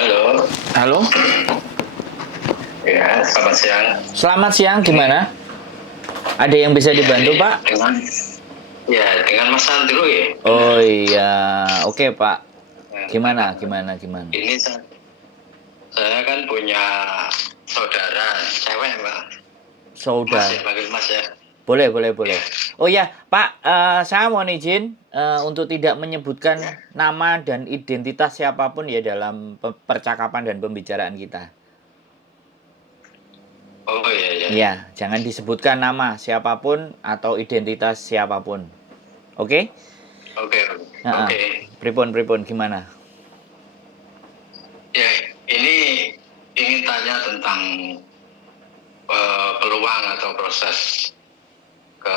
Halo, Halo, ya, selamat siang. selamat siang. Gimana? Ada yang bisa Ya, dibantu, ini Pak? dengan Mas Andrew ya. Oh iya, oke Pak. Gimana, Nah, gimana, gimana? ini saya kan punya saudara cewek, Pak. Mas ya, Saudara. panggil Mas ya. Boleh, boleh, boleh. Ya, Oh ya, Pak, saya mohon izin untuk tidak menyebutkan ya. nama dan identitas siapapun ya dalam percakapan dan pembicaraan kita. Oh iya, ya. Ya, jangan disebutkan nama siapapun atau identitas siapapun. Oke? Oke, Nah, oke. pripun, pripun, gimana? Ya, ini ingin tanya tentang peluang atau proses ke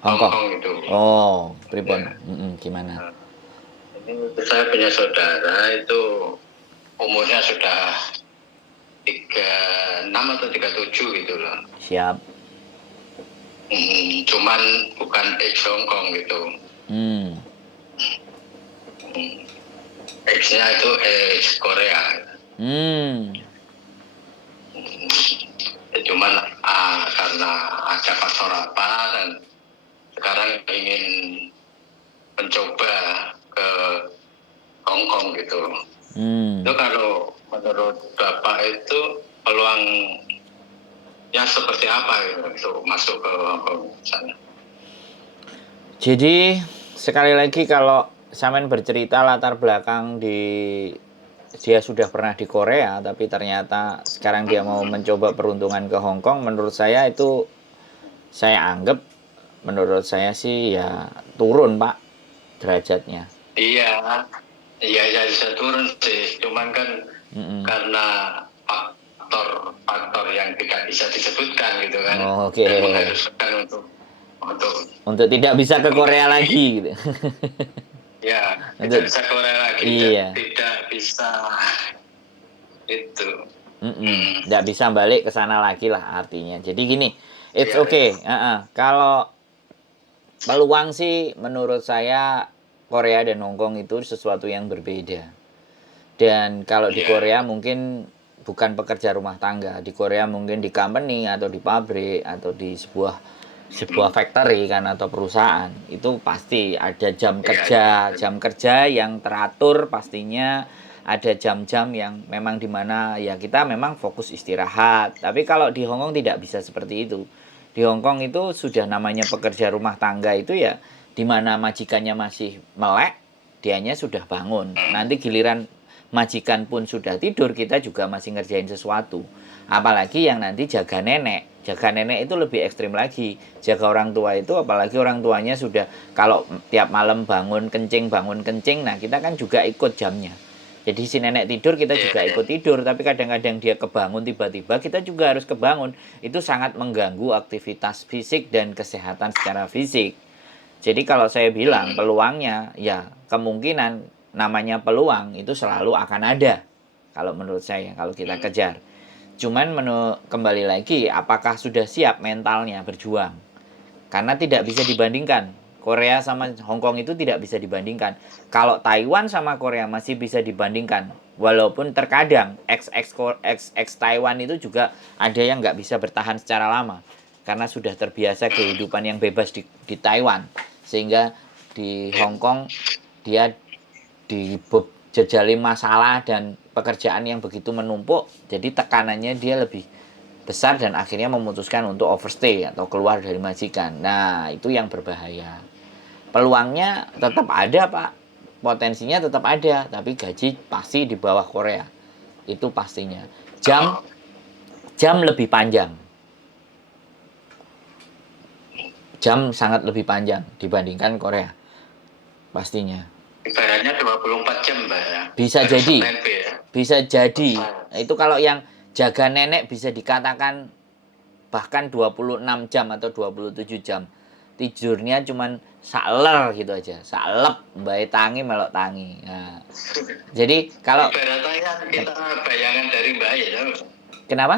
Hong Hong Kong. Kong itu. Oh, pripun? Ya. Gimana? Nah, ini saya punya saudara itu umurnya sudah 36 atau 37 gitu loh. Siap. Cuman bukan ex Hong Kong gitu. Hmm. Ex-nya itu ex Korea. Hmm. Cuman karena ada faktor apa dan sekarang ingin mencoba ke Hong Kong gitu. Itu kalau menurut Bapak itu peluangnya seperti apa gitu masuk ke Hong Kong sana? Jadi sekali lagi kalau Samen bercerita latar belakang dia sudah pernah di Korea tapi ternyata sekarang dia mau mencoba peruntungan ke Hong Kong, menurut saya itu saya anggap menurut saya sih ya turun Pak derajatnya. Iya, iya ya bisa turun sih. Cuman kan karena faktor yang tidak bisa disebutkan gitu kan, Oh, dan oke. mengharuskan untuk Untuk tidak bisa ke Korea kembali, lagi gitu. ya tidak Untuk bisa keluar lagi dan iya. tidak bisa itu. Nggak bisa balik ke sana lagi lah artinya. Jadi gini, it's Iya, ya. okay. Kalau peluang sih menurut saya Korea dan Hong Kong itu sesuatu yang berbeda. Dan kalau di Iya. Korea mungkin bukan pekerja rumah tangga, di Korea mungkin di company atau di pabrik atau di sebuah factory kan atau perusahaan. Itu pasti ada Iya. jam kerja yang teratur pastinya, ada jam-jam yang memang dimana ya kita memang fokus istirahat. Tapi kalau di Hong Kong tidak bisa seperti itu. Di Hong Kong itu sudah namanya pekerja rumah tangga itu ya dimana majikannya masih melek, dianya sudah bangun. Nanti giliran majikan pun sudah tidur, kita juga masih ngerjain sesuatu. Apalagi yang nanti jaga nenek. Jaga nenek itu lebih ekstrim lagi. Jaga orang tua itu apalagi orang tuanya sudah kalau tiap malam bangun kencing, nah kita kan juga ikut jamnya. Jadi si nenek tidur kita juga Iya. ikut tidur, tapi kadang-kadang dia kebangun tiba-tiba kita juga harus kebangun. Itu sangat mengganggu aktivitas fisik dan kesehatan secara fisik. Jadi kalau saya bilang peluangnya ya kemungkinan namanya peluang itu selalu akan ada. Kalau menurut saya kalau kita kejar. Cuman kembali lagi apakah sudah siap mentalnya berjuang? Karena tidak bisa dibandingkan. Korea sama Hong Kong itu tidak bisa dibandingkan. Kalau Taiwan sama Korea masih bisa dibandingkan. Walaupun terkadang ex Taiwan itu juga ada yang nggak bisa bertahan secara lama. Karena sudah terbiasa kehidupan yang bebas di Taiwan. Sehingga di Hong Kong dia dijejali masalah dan pekerjaan yang begitu menumpuk. Jadi tekanannya dia lebih besar dan akhirnya memutuskan untuk overstay atau keluar dari majikan. Nah, itu yang berbahaya. Peluangnya tetap ada, Pak. Potensinya tetap ada, tapi gaji pasti di bawah Korea. Itu pastinya. Jam Oh, jam lebih panjang. Jam sangat lebih panjang dibandingkan Korea. Pastinya. ibaratnya 24 jam, Mbak ya. Bisa Harus jadi. standby ya. Bisa jadi. Selesai. Nah, itu kalau yang jaga nenek bisa dikatakan bahkan 26 jam atau 27 jam. Tidurnya cuman saler gitu aja. Salep, mbak tangi melok tangi. Nah, jadi kalau Ibaratnya kita bayangan dari Mbak ya. kenapa?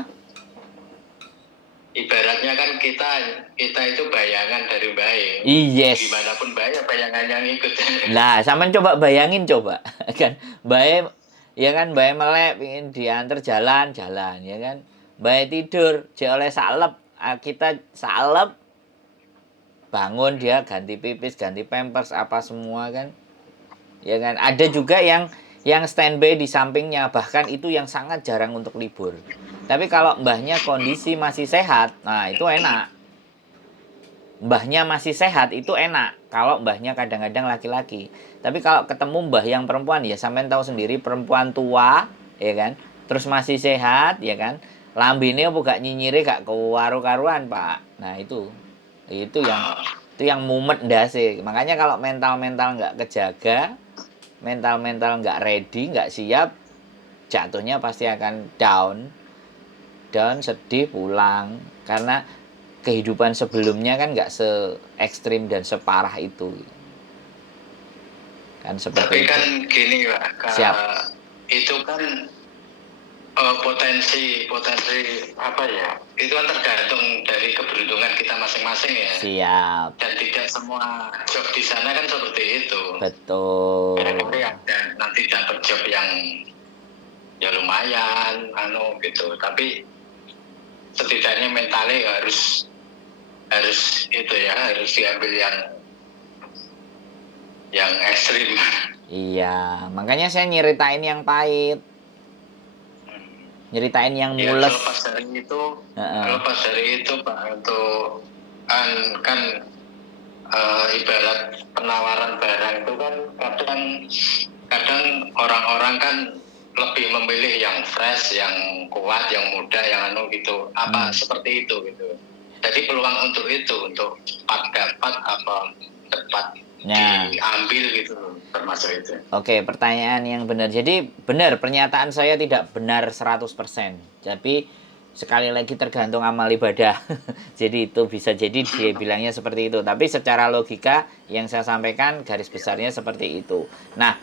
Ibaratnya kan kita itu bayangan dari Mbak ya. Yes. Dimanapun Mbak ya bayangan yang ikut. Nah, sama coba bayangin coba kan. Mbak Ya kan, mbak melek pingin diantar jalan-jalan, ya kan. Mbak tidur, dia oleh salep, kita salep, bangun dia ganti pipis, ganti pampers, apa semua kan. Ya kan, ada juga yang standby di sampingnya, bahkan itu yang sangat jarang untuk libur. Tapi kalau mbahnya kondisi masih sehat, nah itu enak. Mbahnya masih sehat itu enak kalau mbahnya kadang-kadang laki-laki. Tapi kalau ketemu mbah yang perempuan, ya sampean tahu sendiri, perempuan tua, ya kan, terus masih sehat, ya kan, lambene apa gak nyinyire gak karu-karuan Pak. Nah itu yang mumet ndase. Makanya kalau mental-mental nggak kejaga, mental-mental nggak ready, nggak siap, jatuhnya pasti akan down, sedih, pulang. Karena kehidupan sebelumnya kan nggak se ekstrim dan separah itu, kan Tapi seperti itu. kan gini Pak, Siap. itu kan potensi apa ya? Itu kan tergantung dari keberuntungan kita masing-masing ya. Siap. Dan tidak semua job di sana kan seperti itu. Betul. Barangkali ada nanti dapat job yang ya lumayan, gitu. Tapi setidaknya mentalnya harus itu ya, harus diambil yang ekstrim. Iya, makanya saya nyeritain yang pahit, nyeritain yang Ya mules. lepas dari itu Pak, untuk kan ibarat penawaran barang itu kan kadang orang-orang kan lebih memilih yang fresh, yang kuat, yang muda, yang gitu, seperti itu gitu. Jadi peluang untuk itu, untuk cepat dapat apa cepat diambil gitu, termasuk itu. Oke, pertanyaan yang benar. Jadi benar, pernyataan saya tidak benar 100%. Tapi sekali lagi tergantung amal ibadah. Jadi itu bisa jadi dia bilangnya seperti itu. Tapi secara logika yang saya sampaikan garis besarnya seperti itu. Nah,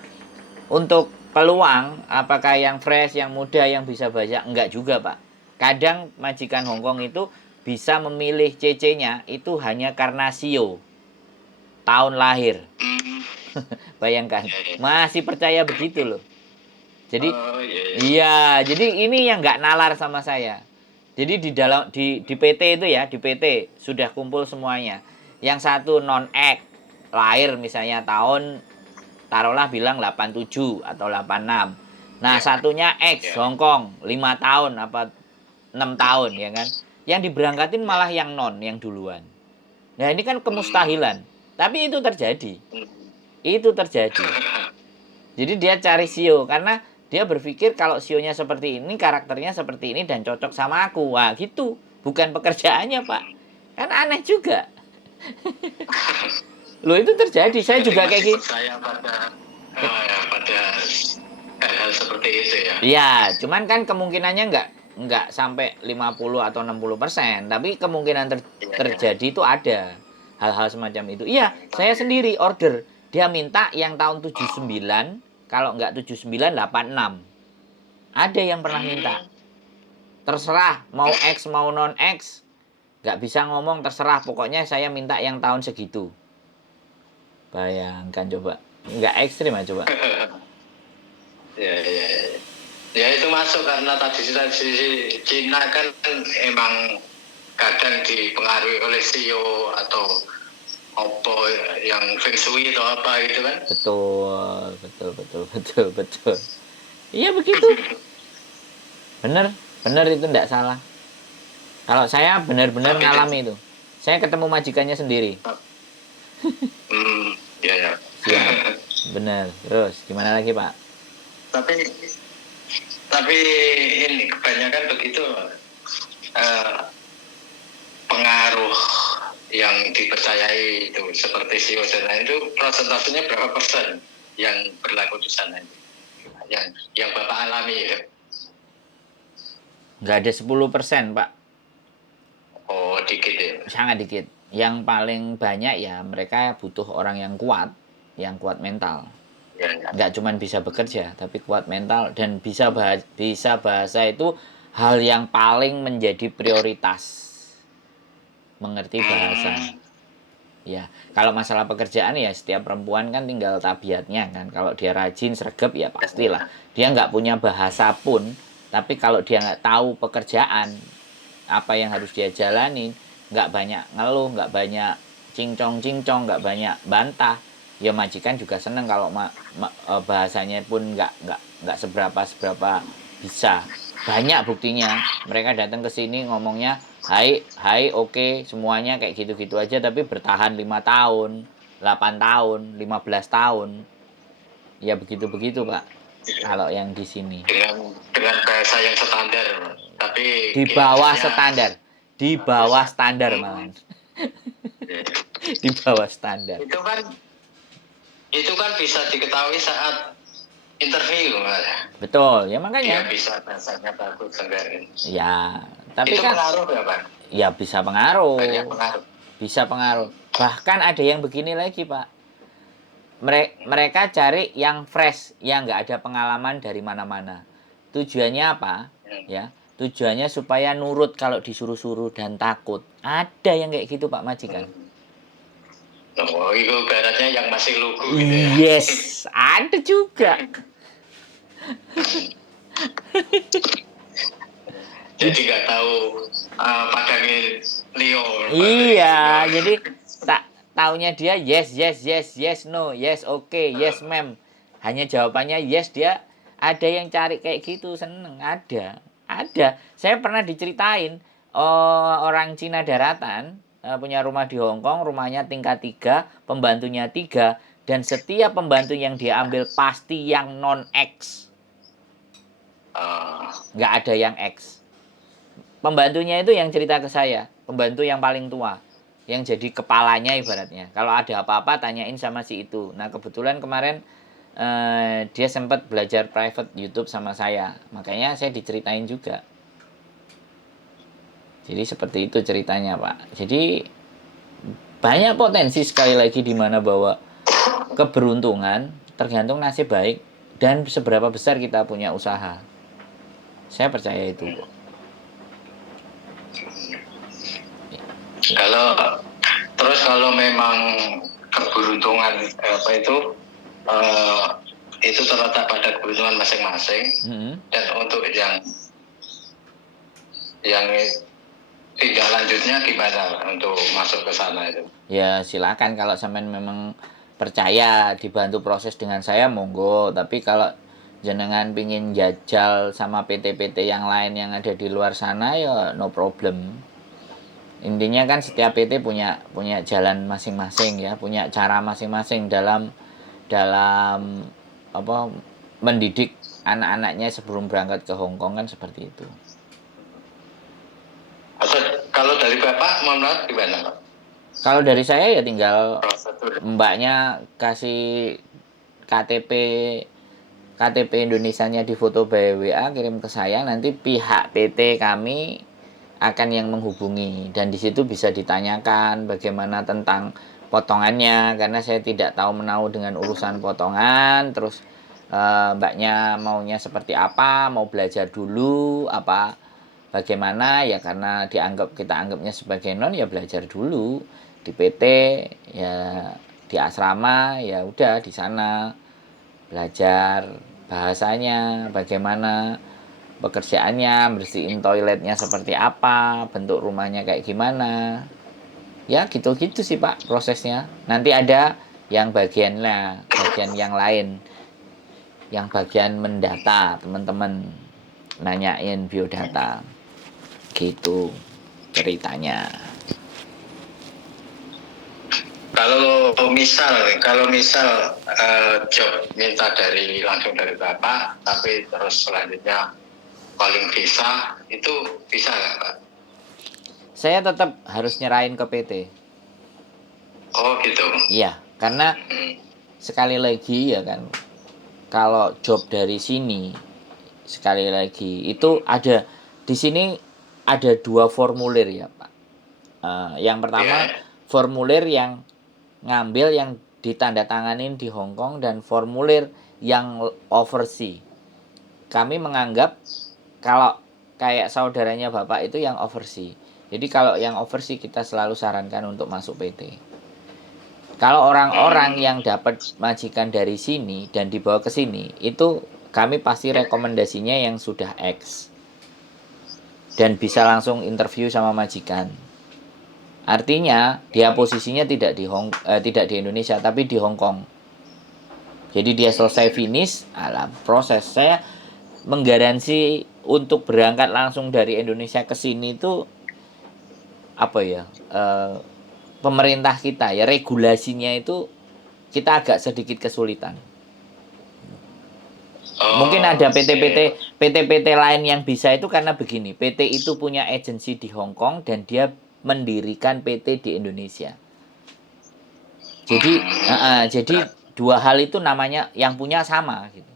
untuk peluang, apakah yang fresh, yang muda, yang bisa banyak? Enggak juga, Pak. Kadang majikan Hongkong itu bisa memilih CC-nya itu hanya karena sio, tahun lahir. Bayangkan, masih percaya begitu loh. Jadi, iya, jadi ini yang nggak nalar sama saya. Jadi di PT itu ya, di PT sudah kumpul semuanya. Yang satu non X lahir misalnya tahun taruhlah bilang 87 atau 86. Nah, satunya X Hongkong 5 tahun apa 6 tahun ya kan. Yang diberangkatin malah yang non, yang duluan. Nah, ini kan kemustahilan. Tapi itu terjadi. Itu terjadi. Jadi dia cari sio karena dia berpikir kalau sionya seperti ini, karakternya seperti ini dan cocok sama aku. Wah, gitu. Bukan pekerjaannya, Pak. Kan aneh juga. Loh, itu terjadi. Saya juga kayak gitu. Saya pada hal seperti itu ya. Iya, cuman kan kemungkinannya nggak sampai 50 atau 60%, tapi kemungkinan terjadi itu ada hal-hal semacam itu. Iya, saya sendiri order. Dia minta yang tahun 79, kalau nggak 79, 86. Ada yang pernah minta. Terserah, mau X, mau non-X. Nggak bisa ngomong, terserah. Pokoknya saya minta yang tahun segitu. Bayangkan coba. Nggak ekstrim ya coba. Ya itu masuk karena tradisi Cina kan emang kadang dipengaruhi oleh sio atau apa yang feng shui atau apa gitu kan. Betul. Iya begitu. Bener itu enggak salah. Kalau saya benar-benar ngalami itu. Saya ketemu majikannya sendiri. Ya. Siap. Bener. Terus gimana lagi, Pak? Tapi ini kebanyakan begitu, pengaruh yang dipercayai itu seperti sio dan lain itu persentasenya berapa persen yang berlaku di sana itu? Yang Bapak alami ya? Nggak ada 10%, Pak. Oh, dikit ya? Sangat dikit. Yang paling banyak ya mereka butuh orang yang kuat mental. Ya. Nggak cuma bisa bekerja, tapi kuat mental dan bisa bahasa itu hal yang paling menjadi prioritas. Mengerti bahasa. Ya, kalau masalah pekerjaan ya setiap perempuan kan tinggal tabiatnya kan. Kalau dia rajin, sregep ya pastilah. Dia nggak punya bahasa pun, tapi kalau dia nggak tahu pekerjaan, apa yang harus dia jalanin, nggak banyak ngeluh, nggak banyak cincong-cincong, nggak banyak bantah, ya majikan juga seneng kalau bahasanya pun nggak seberapa bisa. Banyak buktinya, mereka datang ke sini ngomongnya hai hai oke semuanya kayak gitu-gitu aja, tapi bertahan 5 tahun 8 tahun 15 tahun, ya begitu-begitu Pak kalau yang di sini. Dengan bahasa yang standar, tapi Di bawah standar, di bawah standar malahan. Di bawah standar. Itu kan bisa diketahui saat interview ya. Betul, ya makanya. Dia bisa bahasanya bagus enggak? Ya, tapi itu kan pengaruh ya Pak? ya bisa pengaruh. Banyak pengaruh. Bisa pengaruh. Bahkan ada yang begini lagi, Pak. Mereka cari yang fresh, yang nggak ada pengalaman dari mana-mana. Tujuannya apa? Ya, tujuannya supaya nurut kalau disuruh-suruh dan takut. Ada yang kayak gitu, Pak Majikan. Oh, itu ibaratnya yang masih lugu gitu ya. Yes, ada juga. Jadi nggak tahu padangin Leo. Iya, jadi taunya dia yes, yes, yes, yes, no, yes, okay, yes, ma'am. Hanya jawabannya yes, dia ada yang cari kayak gitu, seneng, ada. Saya pernah diceritain orang Cina daratan punya rumah di Hong Kong, rumahnya tingkat 3, pembantunya 3, dan setiap pembantu yang dia ambil pasti yang non-X. Nggak ada yang X. Pembantunya itu yang cerita ke saya, pembantu yang paling tua, yang jadi kepalanya ibaratnya. Kalau ada apa-apa tanyain sama si itu. Nah kebetulan kemarin dia sempat belajar private YouTube sama saya, makanya saya diceritain juga. Jadi seperti itu ceritanya Pak. Jadi banyak potensi sekali lagi di mana bahwa keberuntungan tergantung nasib baik dan seberapa besar kita punya usaha. Saya percaya itu. Kalau memang keberuntungan itu terletak pada keberuntungan masing-masing. Dan untuk yang tidak lanjutnya gimana untuk masuk ke sana itu? Ya silakan, kalau sampean memang percaya dibantu proses dengan saya monggo, tapi kalau jenengan pingin jajal sama PT-PT yang lain yang ada di luar sana ya no problem. Intinya kan setiap PT punya jalan masing-masing ya, punya cara masing-masing dalam apa mendidik anak-anaknya sebelum berangkat ke Hong Kong kan seperti itu. Kalau dari Bapak menurut gimana Pak? Kalau dari saya ya tinggal mbaknya kasih KTP Indonesianya difoto by WA, kirim ke saya, nanti pihak PT kami akan yang menghubungi, dan di situ bisa ditanyakan bagaimana tentang potongannya, karena saya tidak tahu menahu dengan urusan potongan. Terus mbaknya maunya seperti apa, mau belajar dulu apa bagaimana ya, karena kita anggapnya sebagai non ya belajar dulu di PT ya, di asrama ya udah di sana belajar bahasanya, bagaimana pekerjaannya, bersihin toiletnya seperti apa, bentuk rumahnya kayak gimana. Ya gitu-gitu sih Pak prosesnya. Nanti ada yang bagian yang lain, yang bagian mendata, teman-teman nanyain biodata. Gitu ceritanya. Kalau misal job minta langsung dari Bapak, tapi terus selanjutnya calling visa, itu bisa nggak Pak? Saya tetap harus nyerahin ke PT. Oh gitu. Iya, karena sekali lagi ya kan, kalau job dari sini sekali lagi itu ada di sini ada 2 formulir ya Pak. Yang pertama formulir yang ngambil yang ditandatanganin di Hong Kong, dan formulir yang overseas. Kami menganggap kalau kayak saudaranya Bapak itu yang overseas. Jadi kalau yang overseas kita selalu sarankan untuk masuk PT. Kalau orang-orang yang dapat majikan dari sini dan dibawa ke sini, itu kami pasti rekomendasinya yang sudah X dan bisa langsung interview sama majikan. Artinya dia posisinya tidak di Indonesia tapi di Hong Kong. Jadi dia selesai finish, proses saya menggaransi untuk berangkat langsung dari Indonesia ke sini itu apa ya? Pemerintah kita ya regulasinya itu kita agak sedikit kesulitan. Mungkin ada PT-PT lain yang bisa itu karena begini, PT itu punya agensi di Hong Kong dan dia mendirikan PT di Indonesia. Jadi dua hal itu namanya yang punya sama gitu.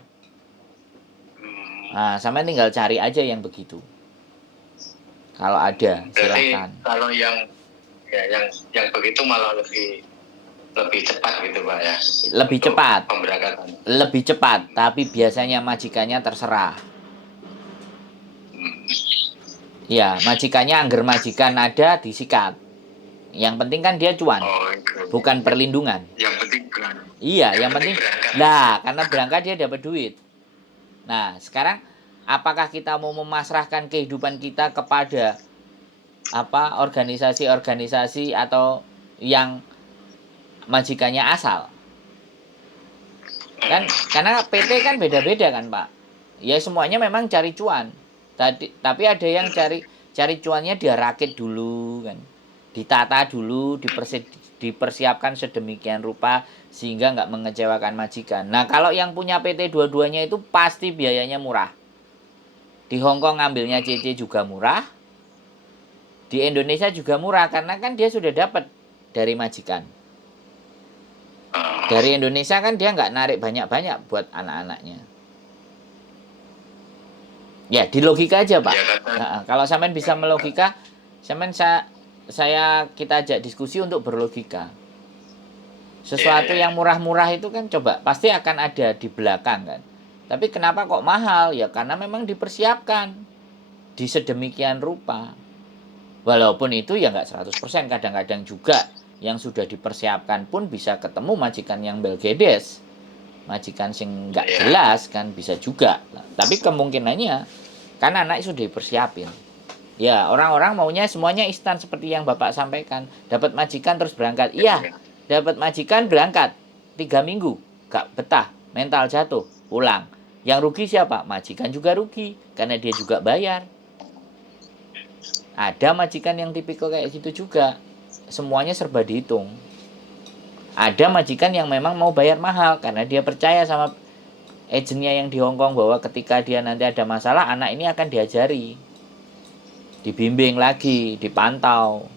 Nah, sampai tinggal cari aja yang begitu. Kalau ada, silakan. Kalau yang begitu malah lebih cepat gitu Pak ya. Lebih cepat. Pemberangkatan. Lebih cepat, tapi biasanya majikannya terserah. Ya, majikannya angger majikan ada disikat. Yang penting kan dia cuan. Bukan perlindungan. Yang penting berangkat. Iya, yang penting. Nah, karena berangkat dia dapat duit. Nah, sekarang apakah kita mau memasrahkan kehidupan kita kepada organisasi-organisasi atau yang majikannya asal? Kan karena PT kan beda-beda kan, Pak. Ya semuanya memang cari cuan. Tapi ada yang cari cuannya dia rakit dulu kan. Ditata dulu, dipersiapkan sedemikian rupa sehingga nggak mengecewakan majikan. Nah, kalau yang punya PT dua-duanya itu pasti biayanya murah. Di Hong Kong ngambilnya CC juga murah. Di Indonesia juga murah karena kan dia sudah dapat dari majikan. Dari Indonesia kan dia nggak narik banyak-banyak buat anak-anaknya. Ya, di logika aja, Pak. Nah, kalau sampean bisa melogika, sampean kita ajak diskusi untuk berlogika. Sesuatu yang murah-murah itu kan coba pasti akan ada di belakang kan. Tapi kenapa kok mahal? Ya karena memang dipersiapkan di sedemikian rupa. Walaupun itu ya nggak 100%, kadang-kadang juga yang sudah dipersiapkan pun bisa ketemu majikan yang belgedes. Majikan sing nggak jelas kan bisa juga. Tapi kemungkinannya kan anak sudah dipersiapin. Ya, orang-orang maunya semuanya instan seperti yang Bapak sampaikan. Dapat majikan terus berangkat. Iya, dapat majikan berangkat 3 minggu. Gak betah, mental jatuh, pulang. Yang rugi siapa? Majikan juga rugi, karena dia juga bayar. Ada majikan yang tipikal kayak gitu juga. Semuanya serba dihitung. Ada majikan yang memang mau bayar mahal, karena dia percaya sama agennya yang di Hong Kong bahwa ketika dia nanti ada masalah, anak ini akan diajari. Dibimbing lagi, dipantau.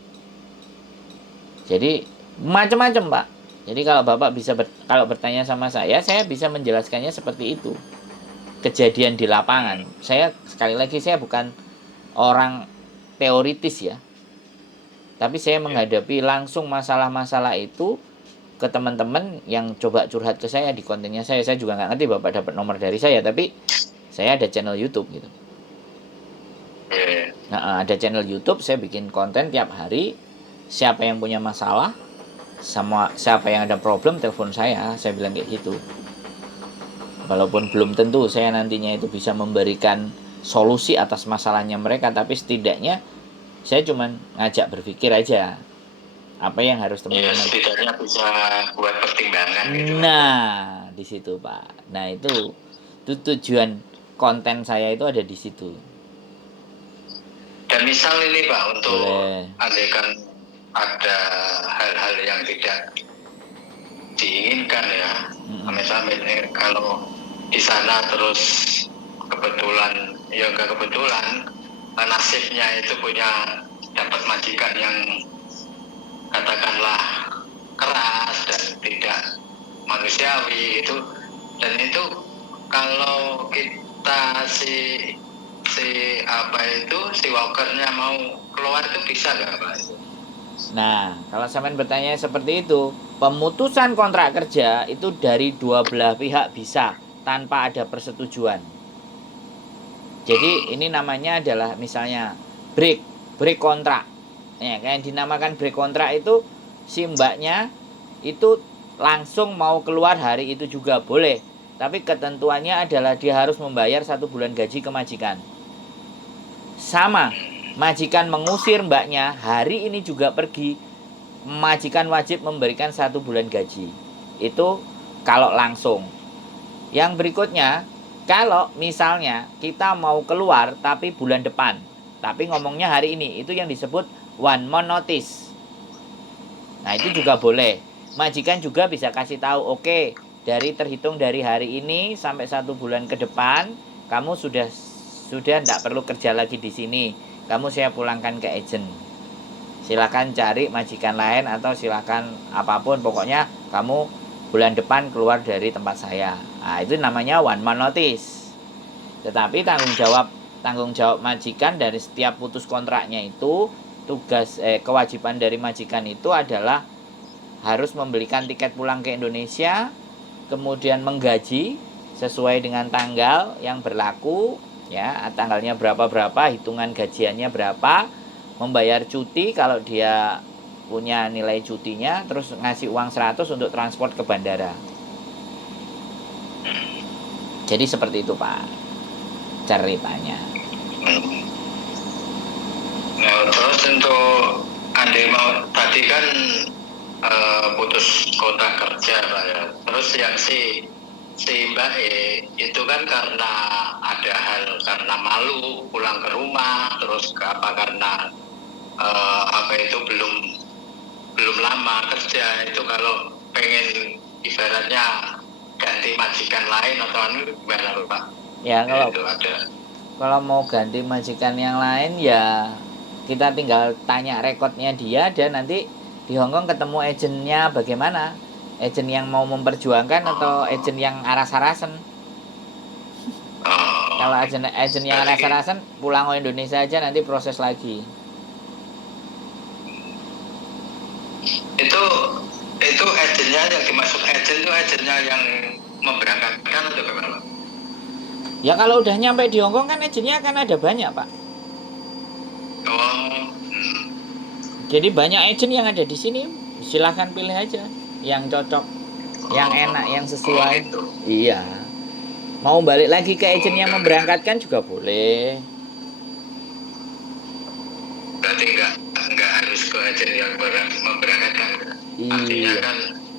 Jadi macam-macam Pak. Jadi kalau Bapak bisa kalau bertanya sama saya bisa menjelaskannya seperti itu. Kejadian di lapangan. Sekali lagi saya bukan orang teoritis ya. Tapi saya menghadapi langsung masalah-masalah itu ke teman-teman yang coba curhat ke saya di kontennya saya. Saya juga nggak ngerti Bapak dapat nomor dari saya, tapi saya ada channel YouTube gitu. Nah, ada channel YouTube, saya bikin konten tiap hari. Siapa yang punya masalah, sama siapa yang ada problem, telepon saya bilang kayak gitu. Walaupun belum tentu saya nantinya itu bisa memberikan solusi atas masalahnya mereka, tapi setidaknya saya cuman ngajak berpikir aja. Apa yang harus teman-teman. Ya, setidaknya bisa buat pertimbangan gitu. Nah, di situ Pak. Nah, itu tujuan konten saya itu ada di situ. Dan misal ini Pak, untuk andaikan ada hal-hal yang tidak diinginkan ya, amit-amit kalau di sana terus kebetulan, ya enggak kebetulan, nasibnya itu punya dapat majikan yang katakanlah keras dan tidak manusiawi itu, dan itu kalau kita si workernya mau keluar itu bisa nggak Pak? Nah, kalau sampean bertanya seperti itu, pemutusan kontrak kerja itu dari dua belah pihak bisa tanpa ada persetujuan. Jadi ini namanya adalah misalnya break kontrak. Ya, kayak yang dinamakan break kontrak itu si mbaknya itu langsung mau keluar hari itu juga boleh. Tapi ketentuannya adalah dia harus membayar 1 bulan gaji ke majikan. Sama, majikan mengusir mbaknya, hari ini juga pergi, majikan wajib memberikan 1 bulan gaji. Itu kalau langsung. Yang berikutnya, kalau misalnya kita mau keluar tapi bulan depan, tapi ngomongnya hari ini, itu yang disebut 1 month notice. Nah, itu juga boleh. Majikan juga bisa kasih tahu, oke, terhitung dari hari ini sampai 1 bulan ke depan, kamu sudah tidak perlu kerja lagi di sini. Kamu saya pulangkan ke agent. Silakan cari majikan lain atau silakan apapun, pokoknya kamu bulan depan keluar dari tempat saya. Nah, itu namanya 1 month notice. Tetapi tanggung jawab majikan dari setiap putus kontraknya itu, kewajiban dari majikan itu adalah harus membelikan tiket pulang ke Indonesia, kemudian menggaji sesuai dengan tanggal yang berlaku, ya, tanggalnya berapa, hitungan gajiannya berapa, membayar cuti kalau dia punya nilai cutinya, terus ngasih uang 100 untuk transport ke bandara. Jadi seperti itu, Pak, ceritanya. Nah, terus untuk andai mau tadi kan putus kontrak kerja, Pak, ya. Terus yang si Mbak itu kan karena ada hal, karena malu pulang ke rumah, terus karena itu belum lama kerja, itu kalau pengen ibaratnya ganti majikan lain atau gimana, Pak? Ya, kalau mau ganti majikan yang lain, ya kita tinggal tanya rekodnya dia, dan nanti di Hongkong ketemu agennya bagaimana, agen yang mau memperjuangkan atau agen yang aras-arasan. Kalau agen yang aras-arasan, pulang ke Indonesia aja, nanti proses lagi. Itu agennya yang dimaksud agen itu agennya yang memberangkatkan atau bagaimana? Ya kalau udah nyampe di Hongkong kan agennya akan ada banyak, Pak. Jadi banyak agen yang ada di sini, silahkan pilih aja yang cocok, yang enak, yang sesuai. Gitu. Iya. Mau balik lagi ke agen yang memberangkatkan juga boleh. Berarti nggak harus ke agen yang memberangkatkan. Iya. Artinya kan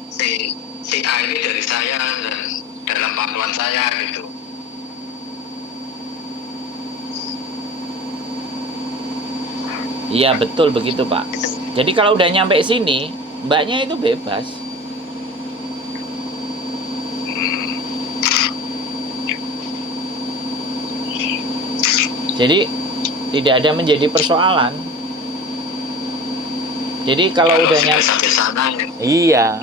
si A ini dari saya dan dalam pantauan saya gitu. Iya, betul begitu, Pak. Jadi kalau udah nyampe sini, mbaknya itu bebas. Jadi tidak ada menjadi persoalan. Jadi kalau udah nyampe sampai sana, iya.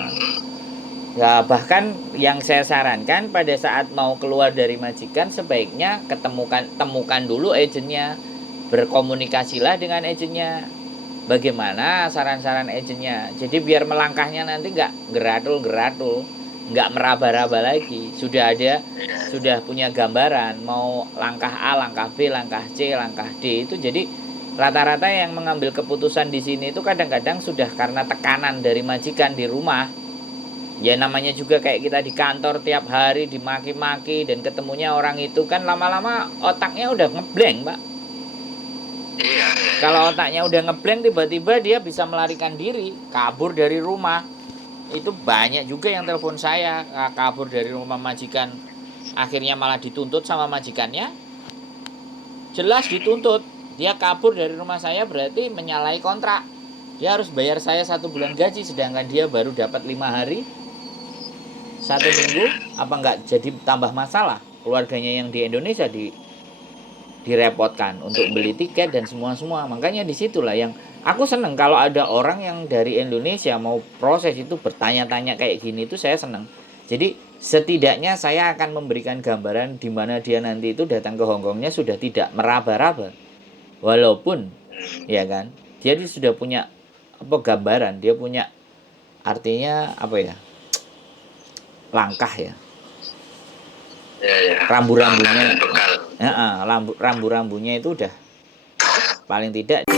Ya, bahkan yang saya sarankan pada saat mau keluar dari majikan, sebaiknya temukan dulu agennya. Berkomunikasilah dengan agennya. Bagaimana saran-saran agennya. Jadi biar melangkahnya nanti nggak geratul-geratul, nggak meraba-raba lagi. Sudah punya gambaran mau langkah A, langkah B, langkah C, langkah D. Itu jadi rata-rata yang mengambil keputusan di sini itu kadang-kadang sudah karena tekanan dari majikan di rumah. Ya namanya juga kayak kita di kantor tiap hari dimaki-maki dan ketemunya orang itu kan lama-lama otaknya udah ngeblank, Pak. Iya. Kalau otaknya udah ngeblank, tiba-tiba dia bisa melarikan diri, kabur dari rumah. Itu banyak juga yang telepon saya, kabur dari rumah majikan, akhirnya malah dituntut sama majikannya. Jelas dituntut. Dia kabur dari rumah saya berarti menyalahi kontrak. Dia harus bayar saya 1 bulan gaji, sedangkan dia baru dapat 5 hari, 1 minggu. Apa nggak jadi tambah masalah? Keluarganya yang di Indonesia direpotkan untuk beli tiket dan semua. Makanya disitulah yang aku seneng kalau ada orang yang dari Indonesia mau proses itu bertanya-tanya kayak gini, itu saya seneng. Jadi setidaknya saya akan memberikan gambaran di mana dia nanti itu datang ke Hongkongnya sudah tidak meraba-raba, walaupun ya kan dia sudah punya gambaran, dia punya artinya langkah ya. Rambu-rambunya, rambu-rambunya itu udah paling tidak